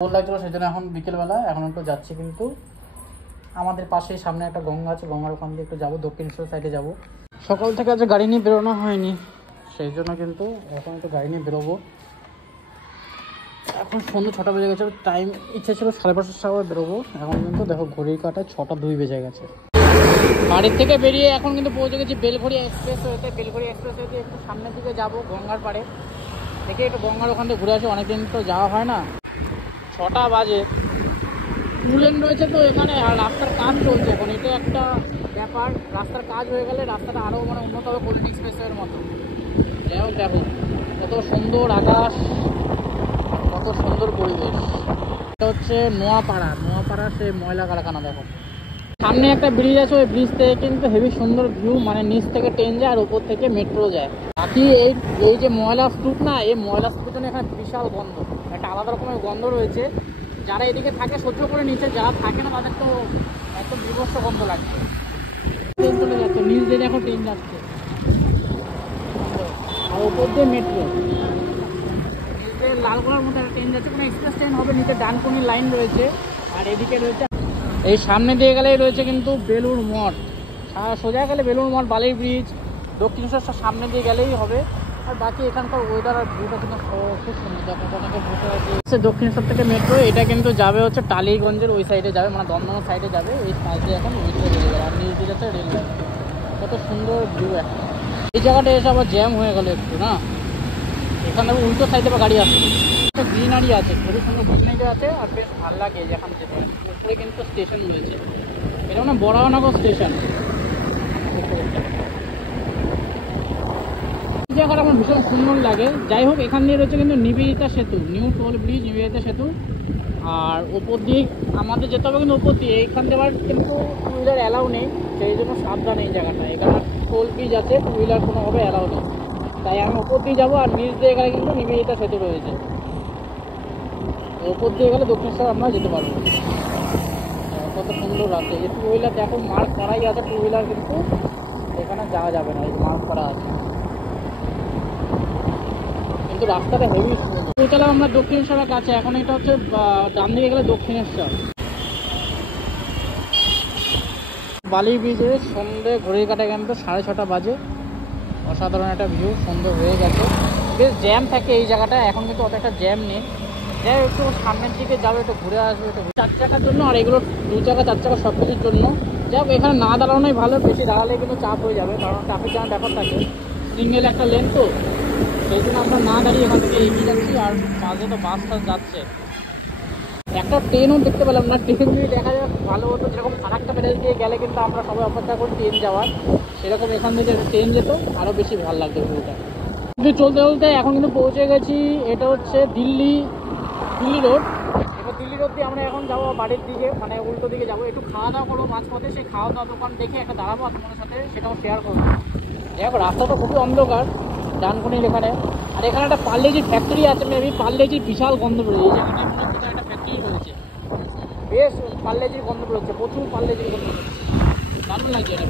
ভালো লাগছিল সেই জন্য এখন বিকেলবেলা এখন একটু যাচ্ছি, কিন্তু আমাদের পাশেই সামনে একটা গঙ্গা আছে, গঙ্গার ওখান দিয়ে একটু যাবো, দক্ষিণেশ্বর সাইডে যাব। সকাল থেকে আজ গাড়ি নিয়ে বেরোনো হয়নি, সেই জন্য কিন্তু এখন একটু গাড়ি নিয়ে বেরোবো। এখন সন্ধ্যে 6টা বেজে গেছে, টাইম ইচ্ছা ছিল 5:30টার সময় বেরোবো, এখন কিন্তু দেখো ঘড়ির কাটায় 6টা 2 বেজে গেছে। বাড়ির থেকে বেরিয়ে এখন কিন্তু পৌঁছে গেছি বেলঘড়ি এক্সপ্রেস ওয়েতে। বেলঘড়ি এক্সপ্রেস ওয়েতে একটু সামনের দিকে যাব, গঙ্গার পাড়ে দেখে একটু গঙ্গার ওখান থেকে ঘুরে আসি, অনেকদিন তো যাওয়া হয় না। 6টা বাজে, টুলেন রয়েছে তো এখানে, আর রাস্তার কাজ চলছে এখন, এটা একটা ব্যাপার। রাস্তার কাজ হয়ে গেলে রাস্তাটা আরও উন্নত হবে কল্যাণ এক্সপ্রেসওয়ের মতো। যাই হোক, দেখো কত সুন্দর আকাশ, কত সুন্দর পরিবেশ। এটা হচ্ছে নোয়াপাড়ার সেই ময়লা কারখানা। দেখো সামনে একটা ব্রিজ আছে, ওই ব্রিজ থেকে কিন্তু হেভি সুন্দর ভিউ, মানে নিচ থেকে ট্রেন যায় আর উপর থেকে মেট্রো যায়। বাকি এই যে ময়লা স্তূপ না, এই ময়লা স্তূপের জন্য এখানে বিশাল গন্ধ, একটা আলাদা রকমের গন্ধ রয়েছে। যারা এদিকে থাকে সহ্য করে নিচ্ছে, যারা থাকে না তাদের তো একদম বিভৎস গন্ধ লাগছে। ট্রেন চলে যাচ্ছে, নিচ দিয়ে এখন ট্রেন যাচ্ছে, আর ওপর দিয়ে মেট্রো। নিচে লালগোলার মধ্যে একটা ট্রেন যাচ্ছে, কোনো এক্সপ্রেস ট্রেন হবে। নিচে ডানকুনির লাইন রয়েছে, আর এদিকে রয়েছে, এই সামনে দিয়ে গেলেই রয়েছে কিন্তু বেলুড় মঠ। সোজা গেলে বেলুড় মঠ, বালির ব্রিজ, দক্ষিণেশ্বর সামনে দিয়ে গেলেই হবে। আর বাকি এখানকার ওয়েদার আর ভিউটা কিন্তু খুব সুন্দর। দেখো অনেকে বসে আছে। দক্ষিণেশ্বর থেকে মেট্রো, এটা কিন্তু যাবে হচ্ছে টালিগঞ্জের ওই সাইডে যাবে, মানে দমদমের সাইডে যাবে। এই সাইড দিয়ে এখন মেট্রো বেরিয়ে যাবে, আর নিচ দিয়ে যাচ্ছে রেল লাইন। কত সুন্দর ভিউ একটা। এই জায়গাটা এসে আবার জ্যাম হয়ে গেল একটু না, এখানে উল্টো সাইডে বা গাড়ি আসছে। একটা গ্রিনারি আছে, খুবই সুন্দর গ্রিনারি আছে, আর বেশ ভালো লাগে যেখানে যেতে। উপরে কিন্তু স্টেশন রয়েছে, এটা মানে বরাহনগর স্টেশন। এই জায়গাটা আমার ভীষণ সুন্দর লাগে। যাই হোক, এখান দিয়ে রয়েছে কিন্তু নিবেদিতা সেতু, নিউ টোল ব্রিজ নিবেদিতা সেতু। আর ওপর দিয়ে আমাদের যেতে হবে, কিন্তু ওপর দিয়ে এইখান দিয়ে আবার কিন্তু টু হুইলার অ্যালাউ নেই, সেই জন্য সাবধান এই জায়গাটা। এখানে টোল ব্রিজ আছে, টু হুইলার কোনোভাবে অ্যালাউ নেই, তাই আমি ওপর দিয়ে যাবো। আর নিচ দিয়ে গেলে কিন্তু নিবেদিতা সেতু রয়েছে, ওপর দিয়ে গেলে দক্ষিণেশ্বর আমরা যেতে পারবো। কত সুন্দর আছে। এই টু হুইলার দেখো মার্ক করাই আছে, টু হুইলার কিন্তু এখানে যাওয়া যাবে না, এই মার্ক করা আছে। কিন্তু রাস্তাটা হেভি সুন্দর। পৌঁছালাম আমরা দক্ষিণেশ্বরের কাছে, এখন এটা হচ্ছে ডান দিকে গেলে দক্ষিণেশ্বর। বালি ব্রিজে সন্ধ্যে ঘড়ির কাটা কিন্তু 6:30 বাজে। অসাধারণ একটা ভিউ, সুন্দর হয়ে গেছে। বেশ জ্যাম থাকে এই জায়গাটা, এখন কিন্তু অত একটা জ্যাম নেই। যাই একটু সামনের দিকে যাবো, একটু ঘুরে আসবো, একটু 4 চাকার জন্য, আর এগুলো 2 চাকা 4 চাকা সব কিছুর জন্য। যাই হোক, এখানে না দাঁড়ানোই ভালো, বেশি দাঁড়ালে কিন্তু চাপ হয়ে যাবে, কারণ ট্রাফিক জ্যামের ব্যাপার থাকে। সিঙ্গেল একটা লেন তো, সেই জন্য আমরা না দাঁড়িয়ে এখান থেকে এগিয়ে যাচ্ছি। আর মাঝে তো বাস টাস যাচ্ছে, একটা ট্রেনও দেখতে পেলাম না। ট্রেন দিয়ে দেখা যায় ভালো হতো, যেরকম ফারাক্কা ব্যারেজ দিয়ে গেলে কিন্তু আমরা সবাই অপেক্ষা করি ট্রেন যাওয়ার, সেরকম এখান থেকে ট্রেন যেত আরও বেশি ভালো লাগতো ভিউটা। কিন্তু চলতে চলতে এখন কিন্তু পৌঁছে গেছি, এটা হচ্ছে দিল্লি রোড। এবার দিল্লি রোড দিয়ে আমরা এখন যাবো বাড়ির দিকে, মানে উল্টো দিকে যাবো। একটু খাওয়া দাওয়া করবো মাঝপথে, সেই খাওয়া দাওয়া দোকান দেখে একটা দাঁড়াবো তোমাদের সাথে, সেটাও শেয়ার করবো। দেখো রাস্তাটা খুবই অন্ধকার, ডানকুনির এখানে। আর এখানে একটা পার্লেজির ফ্যাক্টরি আছে, মেবি পার্লেজির বিশাল গন্ধ বেরোয় এই জায়গাটায়, মনে হচ্ছে একটা ফ্যাক্টরি রয়েছে। বেশ পার্লেজির গন্ধ বেরোচ্ছে, প্রচুর পার্লেজির গন্ধ বেরোচ্ছে, দারুণ লাগছে এটা।